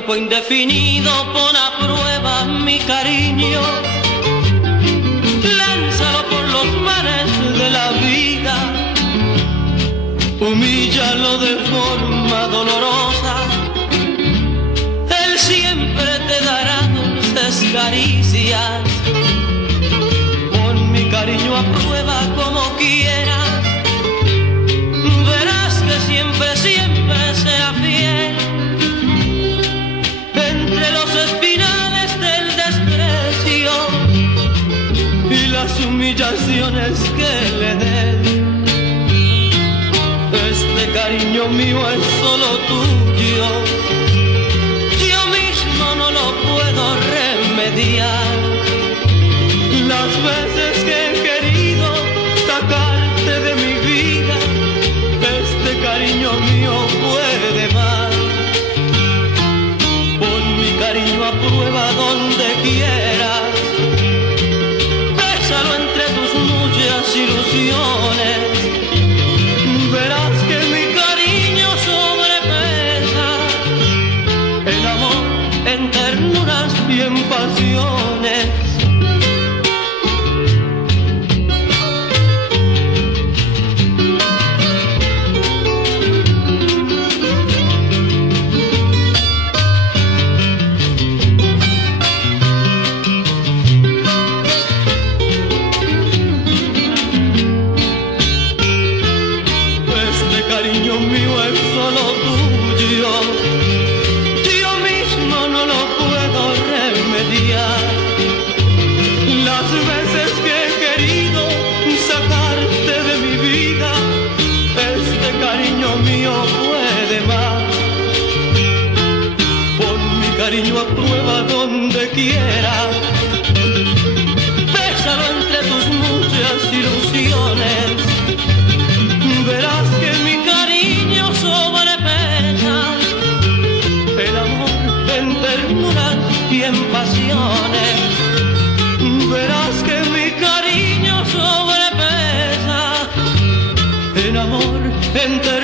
tiempo indefinido pon a prueba mi cariño. Lánzalo por los mares de la vida, humíllalo de forma dolorosa. Él siempre te dará dulces caricias. Pon mi cariño a prueba como quieras. Verás que siempre, siempre será fiel. Entre los espinales del desprecio y las humillaciones que le den, este cariño mío es solo tuyo. Yo mismo no lo puedo remediar. Las veces que he querido sacarte de mi vida, este cariño mío puede más. Pon mi cariño a prueba donde quieras. Bésalo entre tus muchas ilusiones. Verás que mi cariño sobrepesa el amor en ternuras y en pasiones. Cariño mío es solo tuyo. Yo mismo no lo puedo remediar. Las veces que he querido sacarte de mi vida, este cariño mío puede más. Pon mi cariño a prueba donde quieras. Bésalo entre tus muchas ilusiones. Verás que mi cariño sobrepesa el amor en ternuras y en pasiones. Verás que mi cariño sobrepesa el amor en ternuras